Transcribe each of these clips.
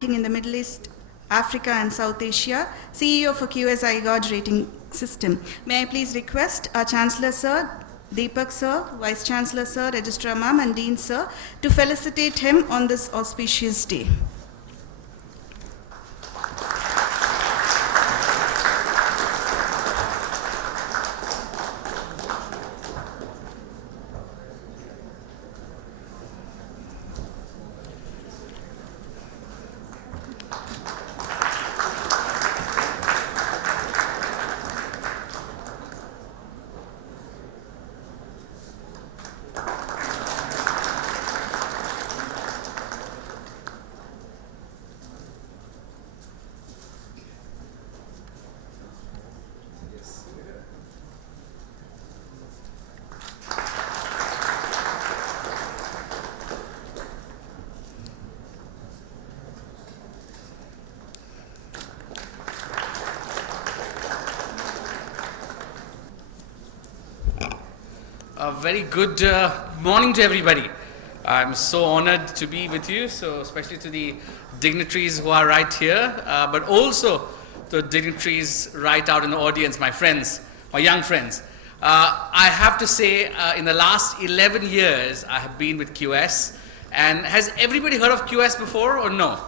in the Middle East, Africa and South Asia, CEO for QS rating system. May I please request our Chancellor Sir, Deepak Sir, Vice Chancellor Sir, Registrar Ma'am and Dean Sir to felicitate him on this auspicious day. A very good morning to everybody. I'm so honored to be with you, so especially to the dignitaries who are right here, but also the dignitaries right out in the audience, my friends, my young friends. I have to say, in the last 11 years, I have been with QS. And has everybody heard of QS before or no?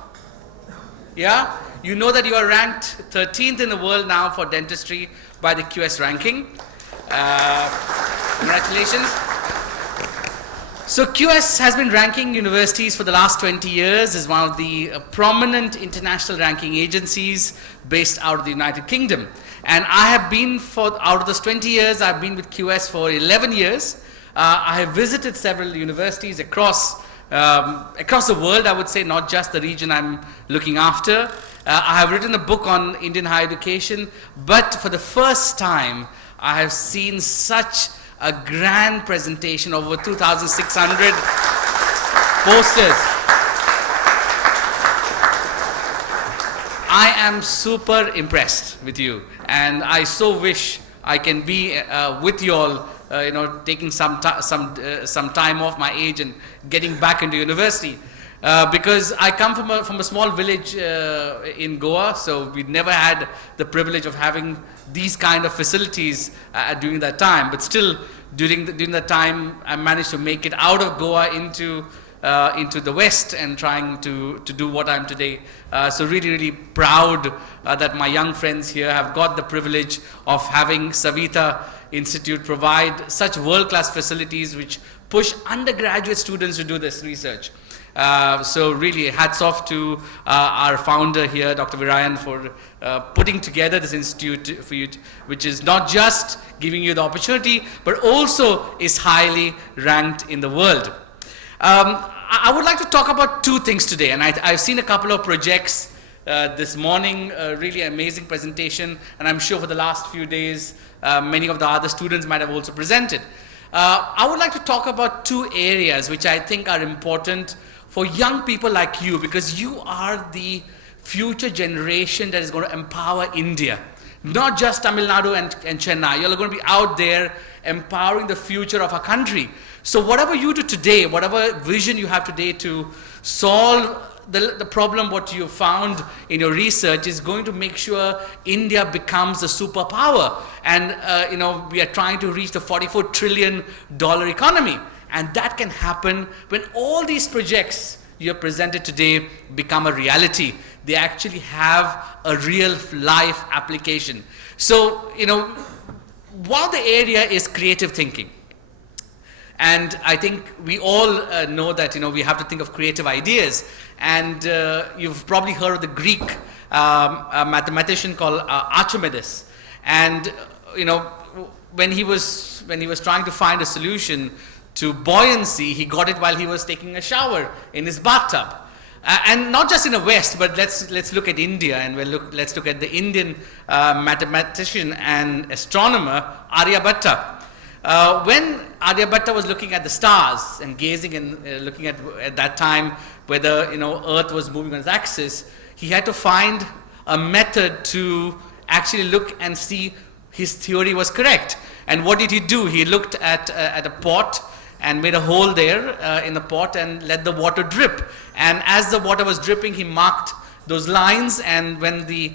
Yeah? You know that you are ranked 13th in the world now for dentistry by the QS ranking. Congratulations. So QS has been ranking universities for the last 20 years as one of the prominent international ranking agencies based out of the United Kingdom. And I have been, out of those 20 years, I've been with QS for 11 years. I have visited several universities across the world, I would say, not just the region I'm looking after. I have written a book on Indian higher education, but for the first time, I have seen such a grand presentation, over 2,600 posters. I am super impressed with you, and I so wish I can be with you all, taking some time off my age and getting back into university. Because I come from a small village in Goa, so we never had the privilege of having these kind of facilities during that time. But still, during that time, I managed to make it out of Goa into the West and trying to do what I'm today. So really, really proud that my young friends here have got the privilege of having Savitha Institute provide such world-class facilities which push undergraduate students to do this research. So really hats off to our founder here, Dr. Virayan, for putting together this institute for you, which is not just giving you the opportunity, but also is highly ranked in the world. I would like to talk about two things today, and I've seen a couple of projects this morning, really amazing presentation, and I'm sure for the last few days, many of the other students might have also presented. I would like to talk about two areas which I think are important for young people like you, because you are the future generation that is going to empower India. Not just Tamil Nadu and Chennai. You're going to be out there empowering the future of our country. So whatever you do today, whatever vision you have today to solve the problem what you found in your research is going to make sure India becomes a superpower. And we are trying to reach the $44 trillion economy. And that can happen when all these projects you have presented today become a reality. They actually have a real life application. So, one of the area is creative thinking. And I think we all know that, we have to think of creative ideas. And you've probably heard of the Greek mathematician called Archimedes. And, when he was trying to find a solution to buoyancy, he got it while he was taking a shower in his bathtub. And not just in the West, but let's look at India, and let's look at the Indian mathematician and astronomer Aryabhatta. When Aryabhatta was looking at the stars and gazing and looking at that time whether Earth was moving on its axis, he had to find a method to actually look and see his theory was correct. And what did he do? He looked at a pot and made a hole there in the pot and let the water drip. And as the water was dripping, he marked those lines, and when the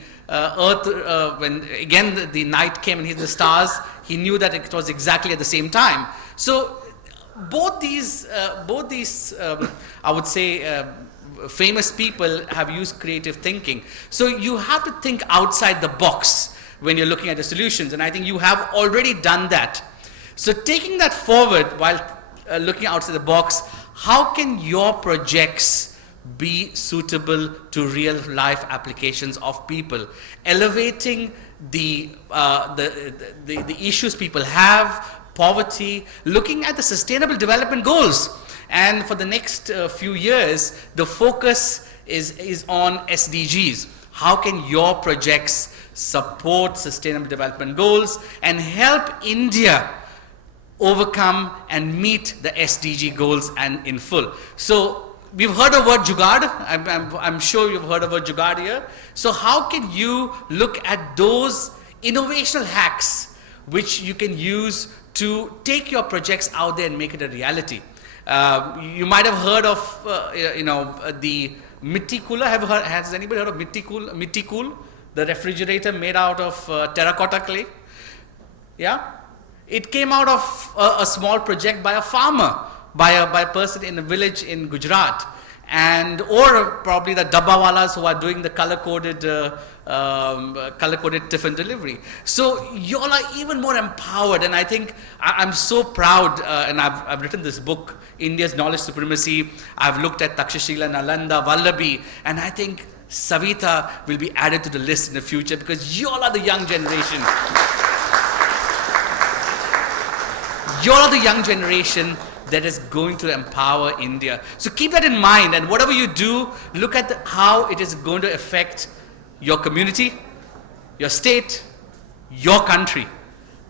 when again the night came and hit the stars, he knew that it was exactly at the same time. So both these I would say famous people have used creative thinking. So you have to think outside the box when you're looking at the solutions, and I think you have already done that. So taking that forward while looking outside the box, how can your projects be suitable to real life applications of people, elevating the issues people have, poverty, looking at the sustainable development goals. And for the next few years, the focus is on SDGs. How can your projects support sustainable development goals and help India overcome and meet the SDG goals and in full? So we've heard the word Jugaad. I'm sure you've heard of word Jugaad here. So how can you look at those innovational hacks which you can use to take your projects out there and make it a reality? You might have heard of the Mitti Cooler. Has anybody heard of Mitti Cool? The refrigerator made out of terracotta clay. Yeah? It came out of a small project by a farmer, by a person in a village in Gujarat, and or probably the dabbawalas who are doing the color-coded tiffin delivery. So you all are even more empowered, and I think I'm so proud, and I've written this book, India's Knowledge Supremacy. I've looked at Takshashila, Nalanda, Vallabhi, and I think Savita will be added to the list in the future because you all are the young generation. You all are the young generation that is going to empower India. So keep that in mind, and whatever you do, look at how it is going to affect your community, your state, your country,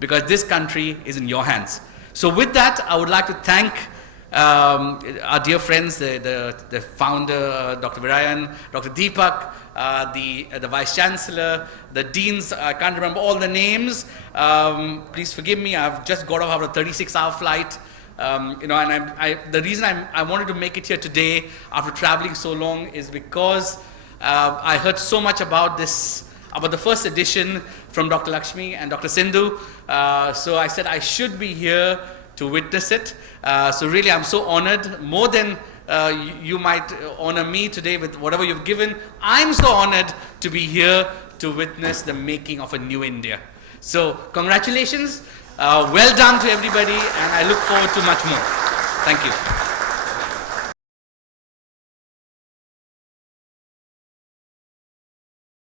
because this country is in your hands. So with that, I would like to thank our dear friends, the founder, Dr. Virayan, Dr. Deepak, the Vice Chancellor, the Deans. I can't remember all the names. Please forgive me, I've just got off a 36-hour flight. And the reason I wanted to make it here today after traveling so long is because I heard so much about the first edition from Dr. Lakshmi and Dr. Sindhu. So I said I should be here to witness it. So really I'm so honored, more than you might honor me today with whatever you've given. I'm so honored to be here to witness the making of a new India. So congratulations. Well done to everybody, and I look forward to much more. Thank you.